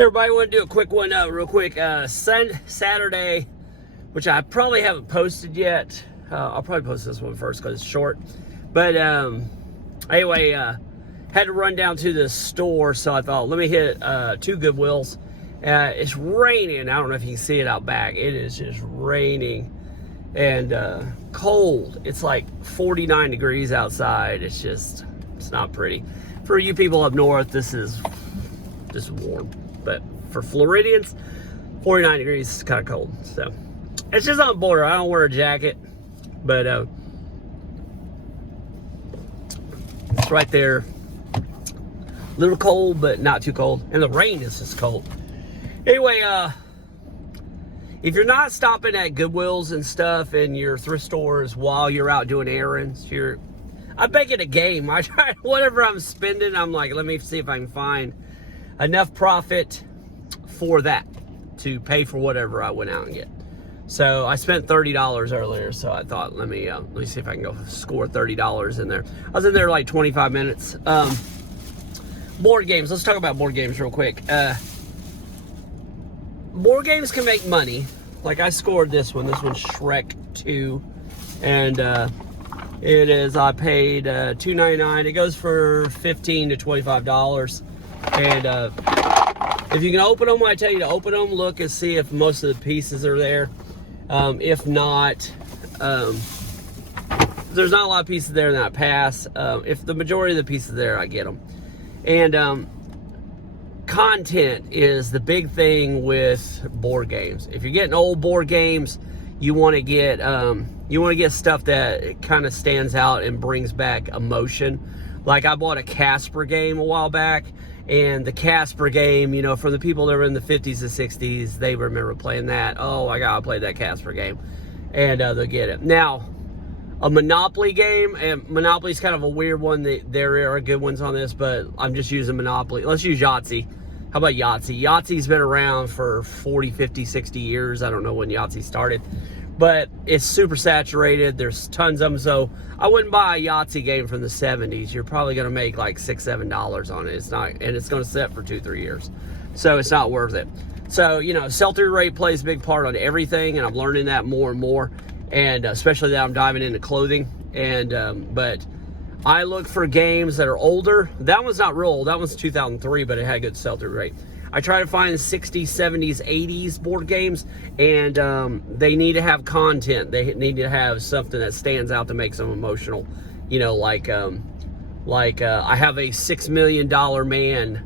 Everybody, want to do a quick one real quick. Saturday, which I probably haven't posted yet. I'll probably post this one first because it's short. But anyway, had to run down to the store, so I thought, let me hit 2 Goodwills. It's raining. I don't know if you can see it out back. It is just raining and cold. It's like 49 degrees outside. It's not pretty. For you people up north, this is just warm. But for Floridians, 49 degrees is kind of cold. So it's just on the border. I don't wear a jacket, but it's right there. A little cold, but not too cold. And the rain is just cold. Anyway, if you're not stopping at Goodwills and stuff in your thrift stores while you're out doing errands, I make it a game. I try, whatever I'm spending, I'm like, let me see if I can find enough profit for that to pay for whatever I went out and get. So I spent $30 earlier, so I thought, let me see if I can go score $30 in there. I was in there like 25 minutes. Board games. Let's talk about board games real quick. Board games can make money. Like I scored this one. This one's Shrek 2, and it is. I paid $2.99. It goes for $15 to $25. And if you can open them, when I tell you to open them, look and see if most of the pieces are there. If not, there's not a lot of pieces there that I pass. If the majority of the pieces are there, I get them. And content is the big thing with board games. If you're getting old board games, you want to get stuff that kind of stands out and brings back emotion. Like I bought a Casper game a while back, and the Casper game, you know, for the people that were in the 50s and 60s, they remember playing that. Oh, I gotta play that Casper game, and they'll get it. Now, a Monopoly game, and Monopoly's kind of a weird one. There are good ones on this, but I'm just using Monopoly. Let's use Yahtzee. How about Yahtzee? Yahtzee's been around for 40, 50, 60 years. I don't know when Yahtzee started, but it's super saturated. There's tons of them, so I wouldn't buy a Yahtzee game from the 70s. You're probably going to make like $6, $7 on it. It's not, and it's going to sit for 2-3 years, so it's not worth it. So, you know, sell-through rate plays a big part on everything, and I'm learning that more and more, and especially that I'm diving into clothing. And but I look for games that are older. That one's not real old. That one's 2003, but it had a good sell-through rate. I try to find 60s, 70s, 80s board games, and they need to have content. They need to have something that stands out to make them emotional. You know, like I have a $6 Million Man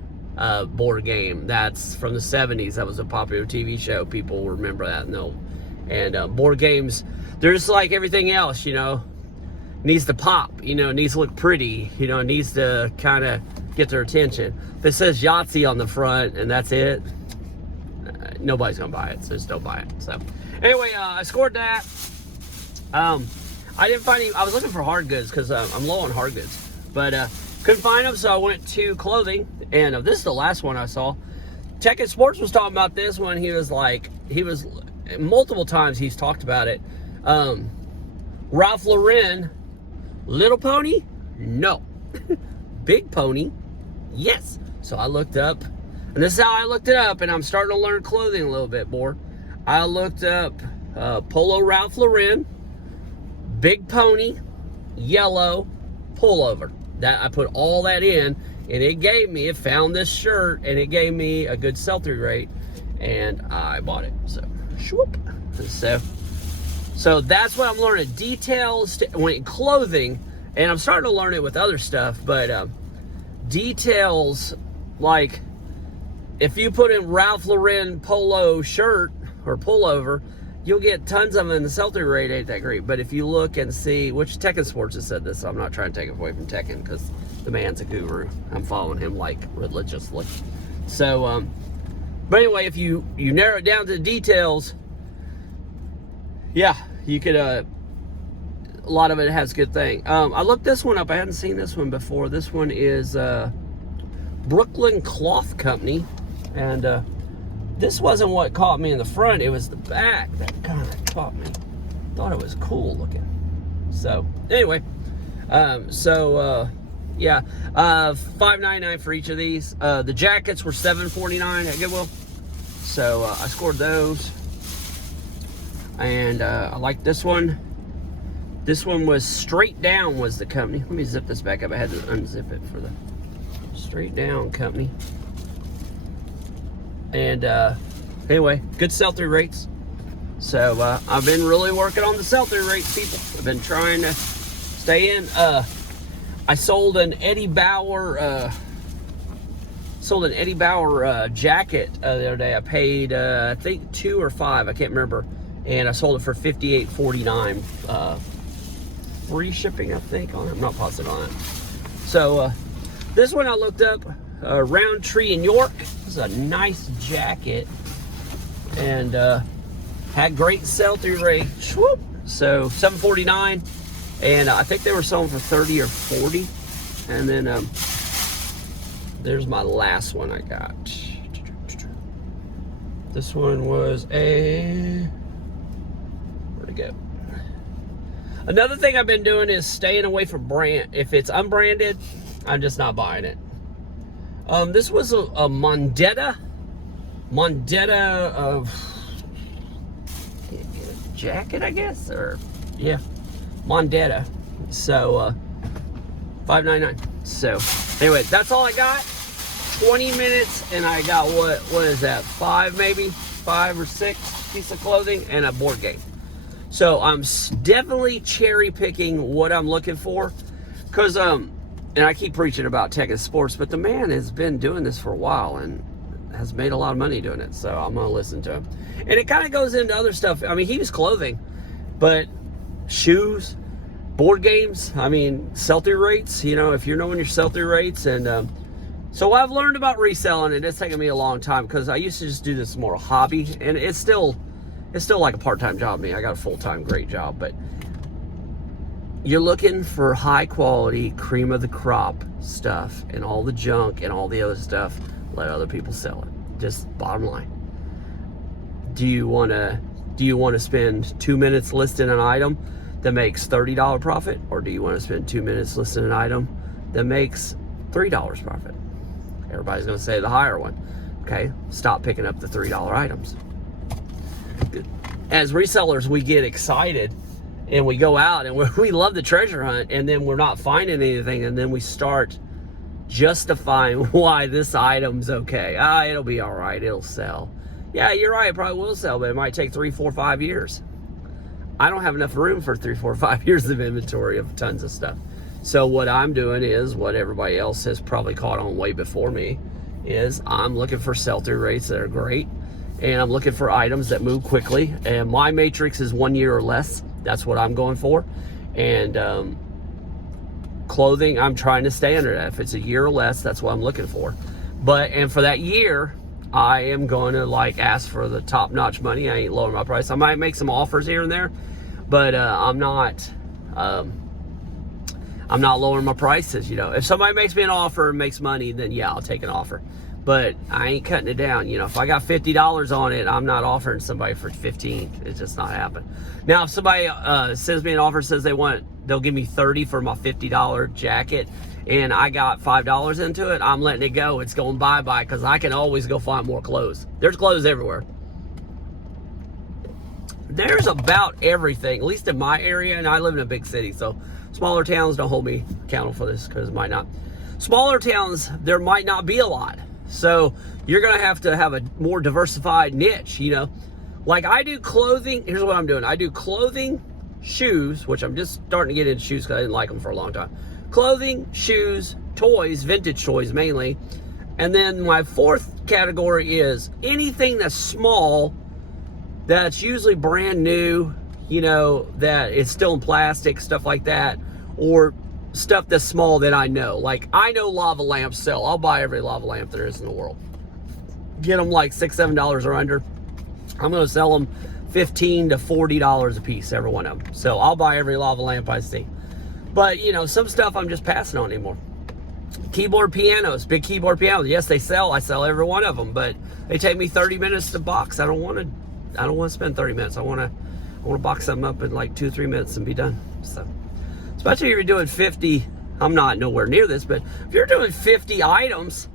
board game. That's from the 70s. That was a popular TV show. People remember that. And board games, they're just like everything else, you know. Needs to pop, you know, it needs to look pretty, you know, it needs to kind of get their attention. If it says Yahtzee on the front and that's it, nobody's gonna buy it, so just don't buy it. So anyway, I scored that. I didn't find any. I was looking for hard goods because I'm low on hard goods, but couldn't find them, so I went to clothing. And this is the last one I saw. Tech and Sports was talking about this one. He was multiple times he's talked about it. Ralph Lauren, Little Pony? No. Big Pony? Yes. So I looked up, and this is how I looked it up, and I'm starting to learn clothing a little bit more. I looked up Polo Ralph Lauren, Big Pony, yellow, pullover. That I put all that in, and it found this shirt, and it gave me a good sell-through rate, and I bought it. So, swoop. So that's what I'm learning. Details when clothing, and I'm starting to learn it with other stuff, but details, like if you put in Ralph Lauren polo shirt or pullover, you'll get tons of them, and the sell-through rate ain't that great. But if you look and see, which Tekken Sports has said this, so I'm not trying to take it away from Tekken because the man's a guru. I'm following him like religiously. So, but anyway, if you narrow it down to the details, yeah, you could, a lot of it has good thing. I looked this one up. I hadn't seen this one before. This one is Brooklyn Cloth Company. And this wasn't what caught me in the front. It was the back that kind of caught me. Thought it was cool looking. So, anyway. Yeah, $5.99 for each of these. The jackets were $7.49 at Goodwill, so I scored those. And I like this one. This one was Straight Down was the company. Let me zip this back up. I had to unzip it for the Straight Down company. And anyway, good sell-through rates. So I've been really working on the sell-through rates, people. I've been trying to stay in. I sold an Eddie Bauer jacket the other day. I paid I think $2 or $5, I can't remember, and I sold it for $58.49. Free shipping, I think, on it. I'm not positive on it. So this one I looked up, Roundtree in York. This is a nice jacket, and had great sell-through rate. Swoop. So $7.49. And I think they were selling for 30 or 40. And then there's my last one I got. This one was where'd it go? Another thing I've been doing is staying away from brand. If it's unbranded, I'm just not buying it. This was a Mondetta jacket, I guess, or yeah. Mondetta. So $5.99. So anyway, that's all I got. 20 minutes and I got what is that, 5 or 6 pieces of clothing and a board game. So I'm definitely cherry picking what I'm looking for, because and I keep preaching about tech and sports, but the man has been doing this for a while and has made a lot of money doing it, so I'm gonna listen to him. And it kind of goes into other stuff. I mean, he was clothing, but shoes, board games, I mean, sell-through rates, you know, if you're knowing your sell-through rates. And so I've learned about reselling, and it's taken me a long time, because I used to just do this more hobby, and it's still like a part-time job to me. I got a full-time great job, but you're looking for high-quality, cream-of-the-crop stuff, and all the junk and all the other stuff, let other people sell it. Just bottom line. Do you want to spend 2 minutes listing an item that makes $30 profit, or do you want to spend 2 minutes listing an item that makes $3 profit? Everybody's going to say the higher one. Okay, stop picking up the $3 items. As resellers, we get excited and we go out and we love the treasure hunt, and then we're not finding anything, and then we start justifying why this item's okay. It'll be all right, it'll sell. Yeah, you're right, it probably will sell, but it might take 3, 4, 5 years. I don't have enough room for 3, 4, 5 years of inventory of tons of stuff. So what I'm doing is what everybody else has probably caught on way before me, is I'm looking for sell-through rates that are great, and I'm looking for items that move quickly. And my matrix is 1 year or less. That's what I'm going for. And clothing, I'm trying to stay under that. If it's a year or less, that's what I'm looking for. And for that year, I am going to ask for the top-notch money. I ain't lowering my price. I might make some offers here and there, but I'm not lowering my prices. You know, if somebody makes me an offer and makes money, then yeah, I'll take an offer. But I ain't cutting it down. You know, if I got $50 on it, I'm not offering somebody for $15. It's just not happening. Now, if somebody sends me an offer, says they'll give me $30 for my $50 jacket, and I got $5 into it, I'm letting it go. It's going bye-bye, because I can always go find more clothes. There's clothes everywhere. There's about everything, at least in my area, and I live in a big city, so smaller towns don't hold me accountable for this, because it might not. Smaller towns, there might not be a lot. So you're going to have a more diversified niche, you know. Like I do clothing. Here's what I'm doing. I do clothing, shoes, which I'm just starting to get into shoes because I didn't like them for a long time. Clothing, shoes, toys, vintage toys mainly. And then my fourth category is anything that's small, that's usually brand new, you know, that is still in plastic, stuff like that, or stuff that's small that I know. Like, I know lava lamps sell. I'll buy every lava lamp there is in the world. Get them like $6, $7 or under. I'm going to sell them $15 to $40 a piece, every one of them. So I'll buy every lava lamp I see. But, you know, some stuff I'm just passing on anymore. Keyboard pianos, big keyboard pianos. Yes, they sell. I sell every one of them, but they take me 30 minutes to box. I don't want to spend 30 minutes. I want to box them up in like 2 or 3 minutes and be done. So, especially if you're doing 50 I'm not nowhere near this, but if you're doing 50 items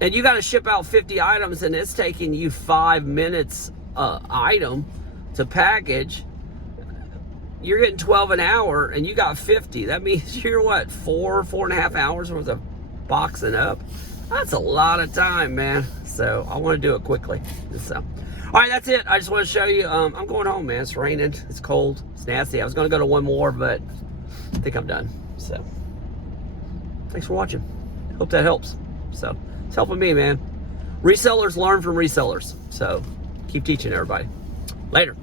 and you got to ship out 50 items and it's taking you 5 minutes item to package, you're getting 12 an hour and you got 50. That means you're what, 4.5 hours worth of boxing up? That's a lot of time, man. So I want to do it quickly. So, all right, that's it. I just want to show you. I'm going home, man. It's raining. It's cold. It's nasty. I was going to go to one more, but I think I'm done. So, thanks for watching. Hope that helps. So, it's helping me, man. Resellers learn from resellers. So, keep teaching everybody. Later.